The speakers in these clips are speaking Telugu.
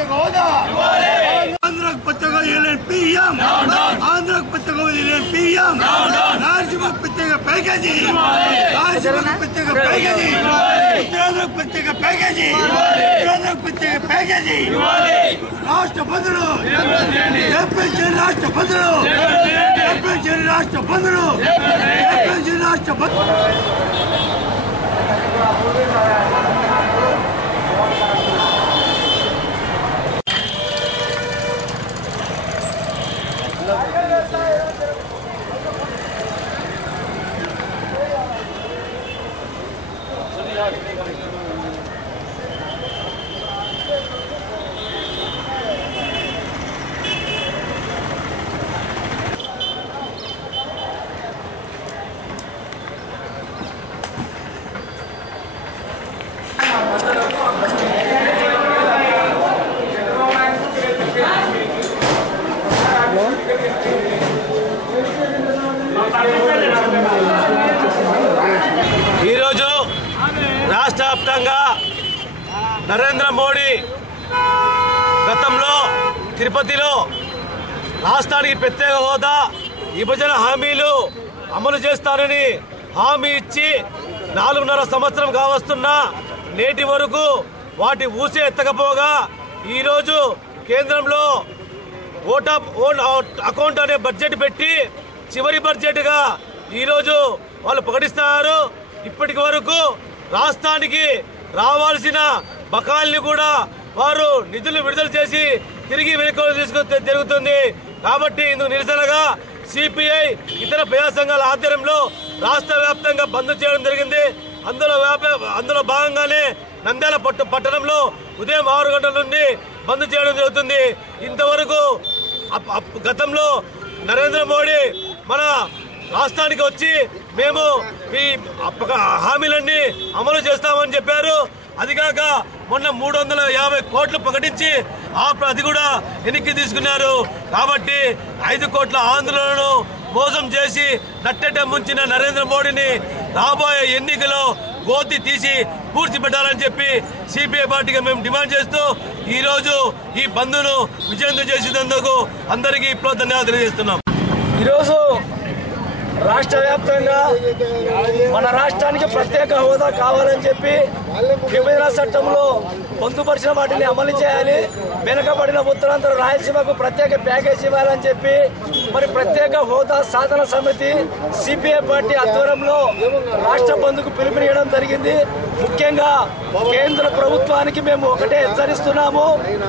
ప్రత్యేక హోదా ఆంధ్రకు ప్రత్యేక ఇవ్వలేని పిఎం ఆంధ్రకు ప్రత్యేక ఇవ్వలేని పిఎం రాజ్యసభ ప్రత్యేక ప్యాకేజీ రాజ్యసభ ప్రత్యేక ప్యాకేజీ ఉత్తరాంధ్రకు ప్రత్యేక ప్యాకేజీ ఉత్తరాంధ్రకు ప్రత్యేక ప్యాకేజీ రాష్ట్ర బంధులు ఏపీ రాష్ట్ర బంధులు ఏపీ రాష్ట్ర బంధులు ఏపీ ఈరోజు రాష్ట్ర వ్యాప్తంగా నరేంద్ర మోడీ గతంలో తిరుపతిలో రాష్ట్రానికి ప్రత్యేక హోదా విభజన హామీలు అమలు చేస్తానని హామీ ఇచ్చి నాలుగున్నర సంవత్సరం కావస్తున్నా నేటి వరకు వాటి ఊసే ఎత్తకపోగా ఈరోజు కేంద్రంలో ఓట్ ఆఫ్ ఓన్ అకౌంట్ అనే బడ్జెట్ పెట్టి చివరి బడ్జెట్గా ఈరోజు వాళ్ళు ప్రకటిస్తున్నారు. ఇప్పటికి వరకు రాష్ట్రానికి రావాల్సిన బకాయిల్ని కూడా వారు నిధులు విడుదల చేసి తిరిగి వెనుకలు తీసుకు జరుగుతుంది కాబట్టి ఇందుకు నిరసనగా సిపిఐ ఇతర ప్రజా సంఘాల ఆధ్వర్యంలో రాష్ట్ర వ్యాప్తంగా బంద్ చేయడం జరిగింది. అందులో అందులో భాగంగానే నంద్యాల పట్టు పట్టణంలో ఉదయం ఆరు గంటల నుండి బంద్ చేయడం జరుగుతుంది. ఇంతవరకు అప్- అప్- గతంలో నరేంద్ర మోడీ మన రాష్ట్రానికి వచ్చి మేము ఈ హామీలన్నీ అమలు చేస్తామని చెప్పారు. అది కాక మొన్న మూడు వందల యాభై కోట్లు ప్రకటించి ఆ అది కూడా వెనక్కి తీసుకున్నారు. కాబట్టి ఐదు కోట్ల ఆంధ్రులను మోసం చేసి నట్టెట ముంచిన నరేంద్ర మోడీని రాబోయే ఎన్నికలో గోతి తీసి పూర్తి పెట్టాలని చెప్పి సిపిఐ పార్టీగా మేము డిమాండ్ చేస్తూ ఈరోజు ఈ బంధును విజయవంతం చేసినందుకు అందరికీ ఇప్పుడు ధన్యవాదాలు తెలియజేస్తున్నాం. ఈరోజు రాష్ట్ర వ్యాప్తంగా మన రాష్ట్రానికి ప్రత్యేక హోదా కావాలని చెప్పి విభజన చట్టంలో పొందుపరిచిన వాటిని అమలు చేయాలి. వెనుకబడిన ఉత్తరాంధ్ర రాయలసీమకు ప్రత్యేక ప్యాకేజ్ ఇవ్వాలని చెప్పి మరి ప్రత్యేక హోదా సాధన సమితి సిపిఐ పార్టీ ఆధ్వర్యంలో రాష్ట్ర బంధుకు పిలుపునియడం జరిగింది. ముఖ్యంగా కేంద్ర ప్రభుత్వానికి మేము ఒకటే హెచ్చరిస్తున్నాము.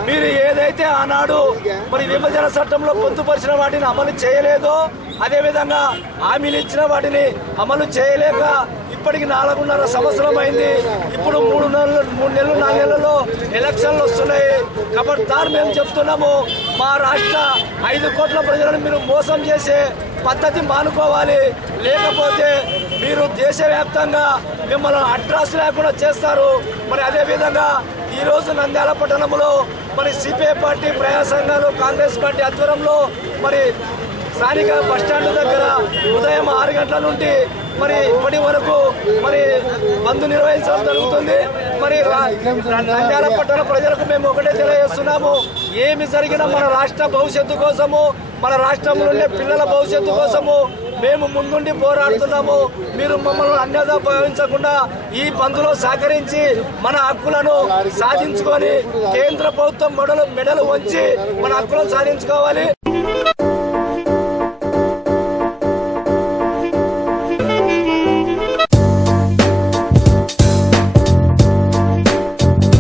మీరు ఏదైతే ఆనాడు మరి విభజన చట్టంలో పొందుపరిచిన వాటిని అమలు చేయలేదో అదేవిధంగా హామీలు ఇచ్చిన వాటిని అమలు చేయలేక ఇప్పటికి నాలుగున్నర సంవత్సరం అయింది. ఇప్పుడు మూడు నెలలు మూడు నెలలు నాలుగు నెలల్లో ఎలక్షన్లు వస్తున్నాయి. కాబట్టి దాన్ని మేము చెప్తున్నాము మా రాష్ట్ర ఐదు కోట్ల ప్రజలను మీరు మోసం చేసే పద్ధతి మానుకోవాలి. లేకపోతే మీరు దేశవ్యాప్తంగా మిమ్మల్ని అడ్రస్ లేకుండా చేస్తారు. మరి అదేవిధంగా ఈరోజు నంద్యాల పట్టణంలో మరి సిపిఐ పార్టీ ప్రజా సంఘాలు కాంగ్రెస్ పార్టీ ఆధ్వర్యంలో మరి స్థానిక బస్టాండ్ దగ్గర ఉదయం ఆరు గంటల నుండి మరి ఇప్పటి వరకు మరి బంద్ నిర్వహించడం జరుగుతుంది. మరి నంద్యాల పట్టణ ప్రజలకు మేము ఒకటే తెలియజేస్తున్నాము ఏమి జరిగినా మన రాష్ట్ర భవిష్యత్తు కోసము మన రాష్ట్రంలో ఉండే పిల్లల భవిష్యత్తు కోసము మేము ముందుండి పోరాడుతున్నాము. మీరు మమ్మల్ని అన్యత భావించకుండా ఈ పందులో సహకరించి మన హక్కులను సాధించుకొని కేంద్ర ప్రభుత్వం మెడలు మెడలు వంచి మన హక్కులను సాధించుకోవాలి.